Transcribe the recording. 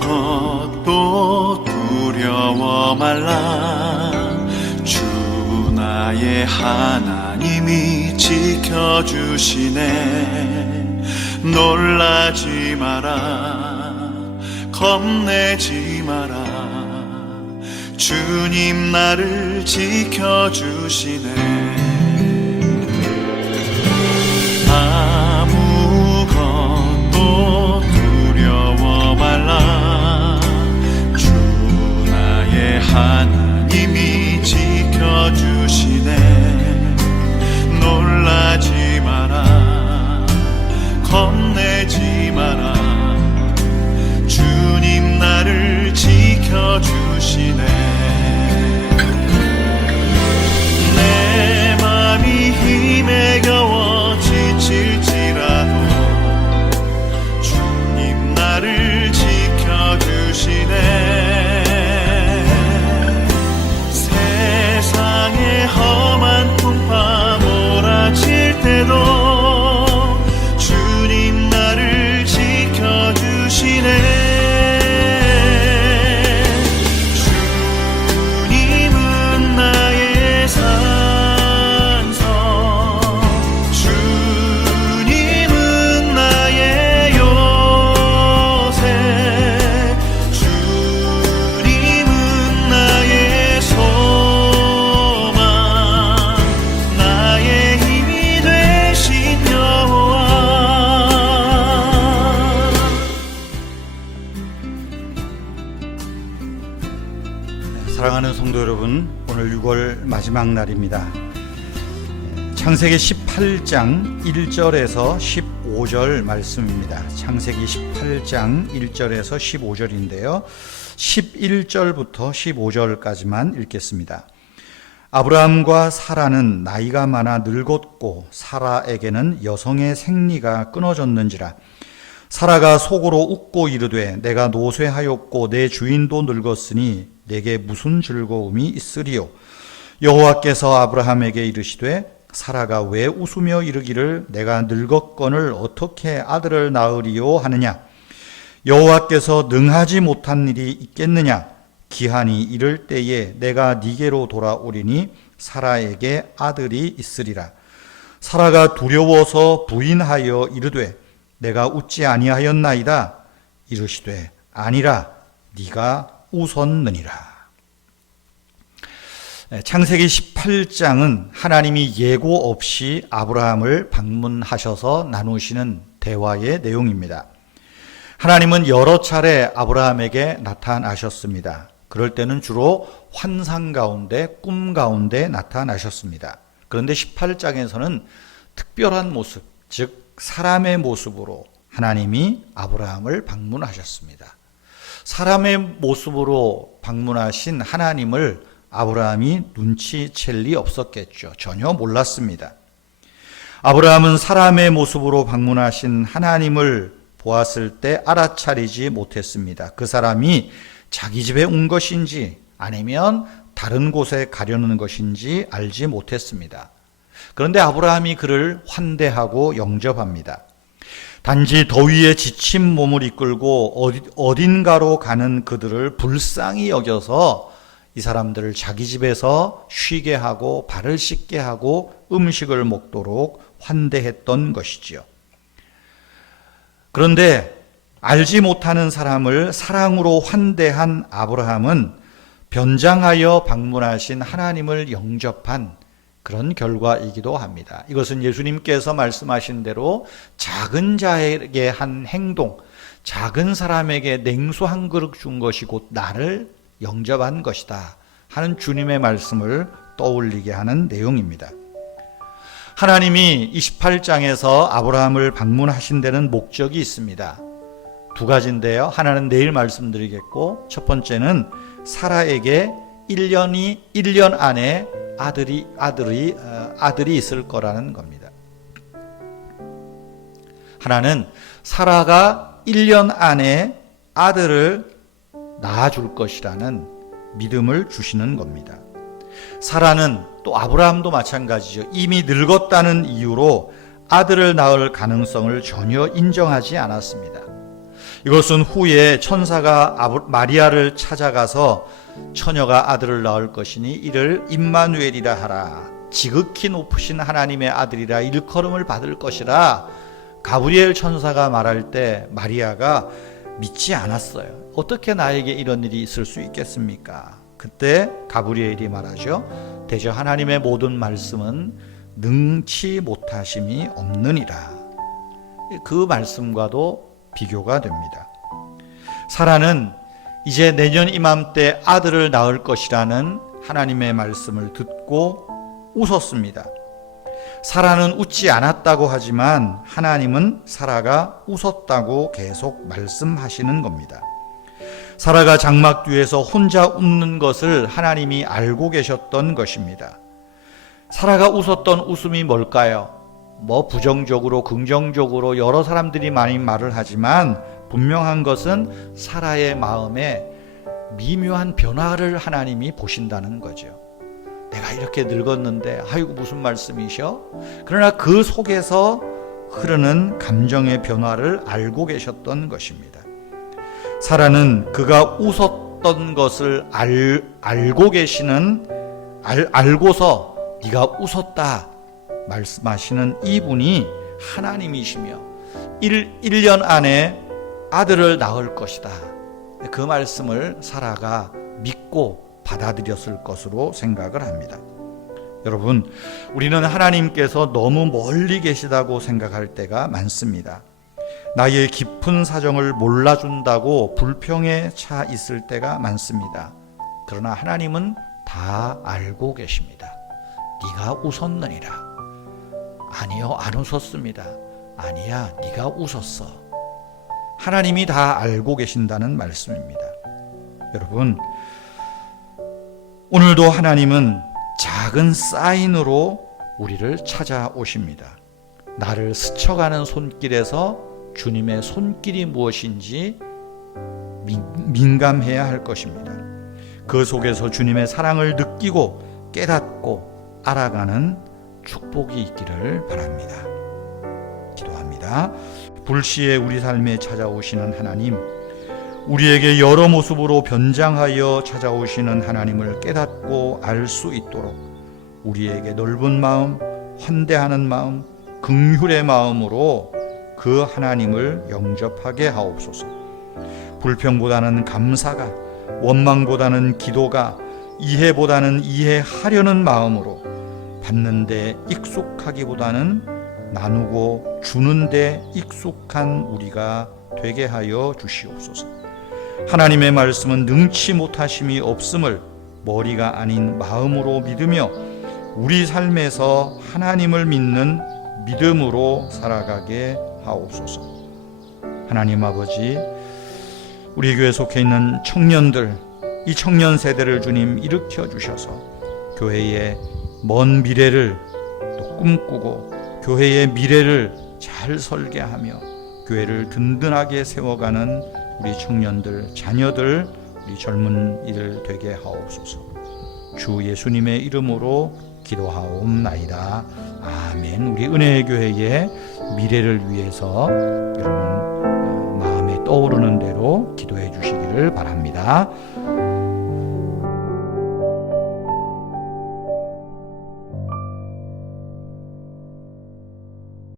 아무것도 두려워 말라. 주 나의 하나님이 지켜주시네. 놀라지 마라, 겁내지 마라. 주님 나를 지켜주시네. 아무것도 두려워 말라. 주 나의 하나님이 지켜주시네. 놀라지 마라, 겁내지 마라. 주님 나를 지켜주시네. 내 맘이 힘에 겨워 지칠지라도 주님 나를 지켜주시네. 세상의 험한 풍파 몰아칠 때도 주님 나를 지켜주시네. 사랑하는 성도 여러분, 오늘 6월 마지막 날입니다. 창세기 18장 1절에서 15절 말씀입니다. 창세기 18장 1절에서 15절인데요. 11절부터 15절까지만 읽겠습니다. 아브라함과 사라는 나이가 많아 늙었고 사라에게는 여성의 생리가 끊어졌는지라. 사라가 속으로 웃고 이르되 내가 노쇠하였고 내 주인도 늙었으니 내게 무슨 즐거움이 있으리요. 여호와께서 아브라함에게 이르시되 사라가 왜 웃으며 이르기를 내가 늙었거늘 어떻게 아들을 낳으리요 하느냐. 여호와께서 능하지 못한 일이 있겠느냐. 기한이 이를 때에 내가 네게로 돌아오리니 사라에게 아들이 있으리라. 사라가 두려워서 부인하여 이르되 내가 웃지 아니하였나이다. 이르시되 아니라 네가 웃었느니라. 창세기 18장은 하나님이 예고 없이 아브라함을 방문하셔서 나누시는 대화의 내용입니다. 하나님은 여러 차례 아브라함에게 나타나셨습니다. 그럴 때는 주로 환상 가운데, 꿈 가운데 나타나셨습니다. 그런데 18장에서는 특별한 모습, 즉 사람의 모습으로 하나님이 아브라함을 방문하셨습니다. 사람의 모습으로 방문하신 하나님을 아브라함이 눈치챌 리 없었겠죠. 전혀 몰랐습니다. 아브라함은 사람의 모습으로 방문하신 하나님을 보았을 때 알아차리지 못했습니다. 그 사람이 자기 집에 온 것인지 아니면 다른 곳에 가려는 것인지 알지 못했습니다. 그런데 아브라함이 그를 환대하고 영접합니다. 단지 더위에 지친 몸을 이끌고 어딘가로 가는 그들을 불쌍히 여겨서 이 사람들을 자기 집에서 쉬게 하고 발을 씻게 하고 음식을 먹도록 환대했던 것이지요. 그런데 알지 못하는 사람을 사랑으로 환대한 아브라함은 변장하여 방문하신 하나님을 영접한 그런 결과이기도 합니다. 이것은 예수님께서 말씀하신 대로 작은 자에게 한 행동, 작은 사람에게 냉수 한 그릇 준 것이 곧 나를 영접한 것이다 하는 주님의 말씀을 떠올리게 하는 내용입니다. 하나님이 28장에서 아브라함을 방문하신 데는 목적이 있습니다. 두 가지인데요. 하나는 내일 말씀드리겠고, 첫 번째는 사라에게 1년 안에 아들이 있을 거라는 겁니다. 하나는 사라가 1년 안에 아들을 낳아줄 것이라는 믿음을 주시는 겁니다. 사라는 또 아브라함도 마찬가지죠. 이미 늙었다는 이유로 아들을 낳을 가능성을 전혀 인정하지 않았습니다. 이것은 후에 천사가 마리아를 찾아가서 처녀가 아들을 낳을 것이니 이를 임마누엘이라 하라. 지극히 높으신 하나님의 아들이라 일컬음을 받을 것이라. 가브리엘 천사가 말할 때 마리아가 믿지 않았어요. 어떻게 나에게 이런 일이 있을 수 있겠습니까? 그때 가브리엘이 말하죠. 대저 하나님의 모든 말씀은 능치 못하심이 없느니라. 그 말씀과도 비교가 됩니다. 사라는 이제 내년 이맘때 아들을 낳을 것이라는 하나님의 말씀을 듣고 웃었습니다. 사라는 웃지 않았다고 하지만 하나님은 사라가 웃었다고 계속 말씀하시는 겁니다. 사라가 장막 뒤에서 혼자 웃는 것을 하나님이 알고 계셨던 것입니다. 사라가 웃었던 웃음이 뭘까요? 부정적으로 긍정적으로 여러 사람들이 많이 말을 하지만 분명한 것은 사라의 마음에 미묘한 변화를 하나님이 보신다는 거죠. 내가 이렇게 늙었는데 아이고 무슨 말씀이셔? 그러나 그 속에서 흐르는 감정의 변화를 알고 계셨던 것입니다. 사라는 그가 웃었던 것을 알고 계시는 알고서 네가 웃었다 말씀하시는 이분이 하나님이시며 1년 안에 아들을 낳을 것이다. 그 말씀을 사라가 믿고 받아들였을 것으로 생각을 합니다. 여러분, 우리는 하나님께서 너무 멀리 계시다고 생각할 때가 많습니다. 나의 깊은 사정을 몰라준다고 불평에 차 있을 때가 많습니다. 그러나 하나님은 다 알고 계십니다. 네가 웃었느니라. 아니요, 안 웃었습니다. 아니야, 네가 웃었어. 하나님이 다 알고 계신다는 말씀입니다. 여러분, 오늘도 하나님은 작은 사인으로 우리를 찾아오십니다. 나를 스쳐가는 손길에서 주님의 손길이 무엇인지 민감해야 할 것입니다. 그 속에서 주님의 사랑을 느끼고 깨닫고 알아가는 축복이 있기를 바랍니다. 기도합니다. 불시에 우리 삶에 찾아오시는 하나님, 우리에게 여러 모습으로 변장하여 찾아오시는 하나님을 깨닫고 알 수 있도록 우리에게 넓은 마음, 환대하는 마음, 긍휼의 마음으로 그 하나님을 영접하게 하옵소서. 불평보다는 감사가, 원망보다는 기도가, 이해보다는 이해하려는 마음으로 받는 데 익숙하기보다는 나누고 주는 데 익숙한 우리가 되게 하여 주시옵소서. 하나님의 말씀은 능치 못하심이 없음을 머리가 아닌 마음으로 믿으며 우리 삶에서 하나님을 믿는 믿음으로 살아가게 하옵소서. 하나님 아버지, 우리 교회에 속해 있는 청년들, 이 청년 세대를 주님 일으켜 주셔서 교회의 먼 미래를 또 꿈꾸고 교회의 미래를 잘 설계하며 교회를 든든하게 세워가는 우리 청년들, 자녀들, 우리 젊은 이들 되게 하옵소서. 주 예수님의 이름으로 기도하옵나이다. 아멘. 우리 은혜의 교회의 미래를 위해서 여러분 마음에 떠오르는 대로 기도해 주시기를 바랍니다.